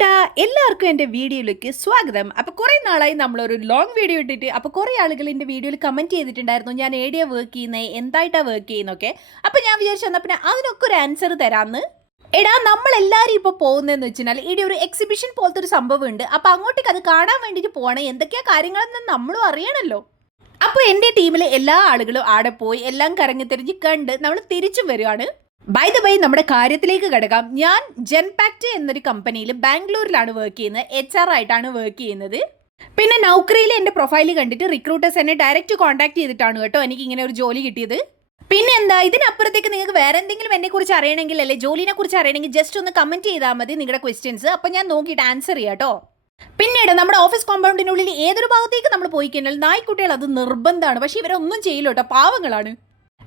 ഹായ്ഡാ, എല്ലാവർക്കും എൻ്റെ വീഡിയോയിലേക്ക് സ്വാഗതം. അപ്പോൾ കുറേ നാളായി നമ്മളൊരു ലോങ് വീഡിയോ ഇട്ടിട്ട്. അപ്പോൾ കുറേ ആളുകൾ എൻ്റെ വീഡിയോയിൽ കമൻറ്റ് ചെയ്തിട്ടുണ്ടായിരുന്നു ഞാൻ എവിടെയാ വർക്ക് ചെയ്യുന്നത്, എന്തായിട്ടാണ് വർക്ക് ചെയ്യുന്നതൊക്കെ. അപ്പോൾ ഞാൻ വിചാരിച്ചു എന്നാൽ പിന്നെ അതിനൊക്കെ ഒരു ആൻസർ തരാമെന്ന്. എടാ, നമ്മളെല്ലാവരും ഇപ്പോൾ പോകുന്നതെന്ന് വെച്ചാൽ ഇവിടെ ഒരു എക്സിബിഷൻ പോലത്തെ ഒരു സംഭവം ഉണ്ട്. അപ്പോൾ അങ്ങോട്ടേക്ക് അത് കാണാൻ വേണ്ടിയിട്ട് പോകണം. എന്തൊക്കെയാ കാര്യങ്ങളെന്ന് നമ്മളും അറിയണമല്ലോ. അപ്പോൾ എൻ്റെ ടീമിലെ എല്ലാ ആളുകളും അവിടെ പോയി എല്ലാം കറങ്ങി തിരിഞ്ഞ് കണ്ട് നമ്മൾ തിരിച്ചും വരികയാണ്. ബൈ ദ ബൈ, നമ്മുടെ കാര്യത്തിലേക്ക് കിടക്കാം. ഞാൻ ജെൻപാക്ട് എന്നൊരു കമ്പനിയിൽ ബാംഗ്ലൂരിലാണ് വർക്ക് ചെയ്യുന്നത്. HR ആയിട്ടാണ് വർക്ക് ചെയ്യുന്നത്. പിന്നെ നൗക്കറിയിൽ എൻ്റെ പ്രൊഫൈൽ കണ്ടിട്ട് റിക്രൂട്ടേഴ്സ് എന്നെ ഡയറക്റ്റ് കോൺടാക്ട് ചെയ്തിട്ടാണ് കേട്ടോ എനിക്ക് ഇങ്ങനെ ഒരു ജോലി കിട്ടിയത്. പിന്നെ എന്താ, ഇതിനപ്പുറത്തേക്ക് നിങ്ങൾക്ക് വേറെ എന്തെങ്കിലും എന്നെക്കുറിച്ച് അറിയണമെങ്കിൽ അല്ലെ ജോലിനെ കുറിച്ച് അറിയണമെങ്കിൽ ജസ്റ്റ് ഒന്ന് കമൻറ്റ് ചെയ്താൽ മതി നിങ്ങളുടെ ക്വസ്റ്റ്യൻസ്. അപ്പോൾ ഞാൻ നോക്കിയിട്ട് ആൻസർ ചെയ്യാം കേട്ടോ. പിന്നീട് നമ്മുടെ ഓഫീസ് കോമ്പൗണ്ടിനുള്ളിൽ ഏതൊരു ഭാഗത്തേക്ക് നമ്മൾ പോയി കഴിഞ്ഞാൽ നായ്ക്കുട്ടികൾ അത് നിർബന്ധമാണ്. പക്ഷേ ഇവരൊന്നും ചെയ്യില്ല കേട്ടോ, പാവങ്ങളാണ്.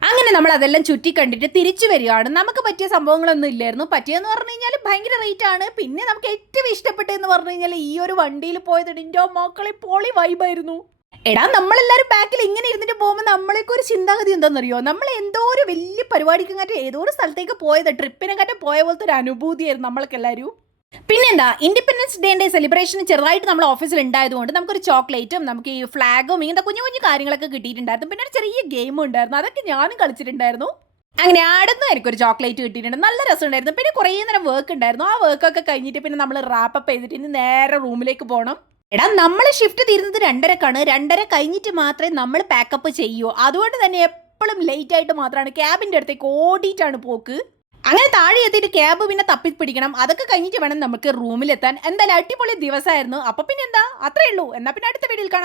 അങ്ങനെ നമ്മൾ അതെല്ലാം ചുറ്റി കണ്ടിട്ട് തിരിച്ചു വരികയാണ്. നമുക്ക് പറ്റിയ സംഭവങ്ങളൊന്നും ഇല്ലായിരുന്നു. പറ്റിയെന്ന് പറഞ്ഞു കഴിഞ്ഞാൽ ഭയങ്കര റേറ്റ് ആണ്. പിന്നെ നമുക്ക് ഏറ്റവും ഇഷ്ടപ്പെട്ടതെന്ന് പറഞ്ഞു കഴിഞ്ഞാൽ ഈ ഒരു വണ്ടിയിൽ പോയത് എൻ്റെ മക്കളെ പൊളി വൈബായിരുന്നു. എടാ, നമ്മളെല്ലാവരും ബാക്കിൽ ഇങ്ങനെ ഇരുന്നിട്ട് പോകുമ്പോൾ നമ്മളേക്ക് ഒരു ചിന്താഗതി എന്താണെന്നറിയോ, നമ്മൾ എന്തോ ഒരു വലിയ പരിപാടിക്കും കാറ്റും ഏതോ ഒരു സ്ഥലത്തേക്ക് പോയത്, ട്രിപ്പിനെ കാറ്റും പോയ പോലത്തെ ഒരു അനുഭൂതിയായിരുന്നു നമ്മൾക്കെല്ലാവരും. പിന്നെന്താ, ഇൻഡിപെൻഡൻസ് ഡേന്റെ സെലിബ്രേഷൻ ചെറുതായിട്ട് നമ്മൾ ഓഫീസിൽ ഉണ്ടായതുകൊണ്ട് നമുക്കൊരു ചോക്ലേറ്റും നമുക്ക് ഈ ഫ്ലാഗും ഇങ്ങനത്തെ കുഞ്ഞു കുഞ്ഞു കാര്യങ്ങളൊക്കെ കിട്ടിയിട്ടുണ്ടായിരുന്നു. പിന്നെ ഒരു ചെറിയ ഗെയിമും ഉണ്ടായിരുന്നു, അതൊക്കെ ഞാനും കളിച്ചിട്ടുണ്ടായിരുന്നു. അങ്ങനെ ആടുന്നു എനിക്കൊരു ചോക്ലേറ്റ് കിട്ടിയിട്ടുണ്ട്, നല്ല രസമുണ്ടായിരുന്നു. പിന്നെ കുറേ നേരം വർക്ക് ഉണ്ടായിരുന്നു. ആ വർക്കൊക്കെ കഴിഞ്ഞിട്ട് പിന്നെ നമ്മൾ റാപ്പപ്പ് ചെയ്തിട്ട് ഇനി നേരെ റൂമിലേക്ക് പോകണം. എടാ, നമ്മൾ ഷിഫ്റ്റ് തീരുന്നത് 2:30-ക്കാണ്. 2:30 കഴിഞ്ഞിട്ട് മാത്രമേ നമ്മൾ പാക്കപ്പ് ചെയ്യൂ. അതുകൊണ്ട് തന്നെ എപ്പോഴും ലേറ്റ് ആയിട്ട് മാത്രമാണ് ക്യാബിൻ്റെ അടുത്തേക്ക് ഓടിയിട്ടാണ് പോക്ക്. അങ്ങനെ താഴെ എത്തിയിട്ട് ക്യാബ് പിന്നെ തപ്പിപ്പിടിക്കണം. അതൊക്കെ കഴിഞ്ഞിട്ട് വേണം നമുക്ക് റൂമിലെത്താൻ. എന്തായാലും അടിപൊളി ദിവസമായിരുന്നു. അപ്പോൾ പിന്നെ എന്താ, അത്രേ ഉള്ളൂ. എന്നാൽ പിന്നെ അടുത്ത വീഡിയോയിൽ കാണാം.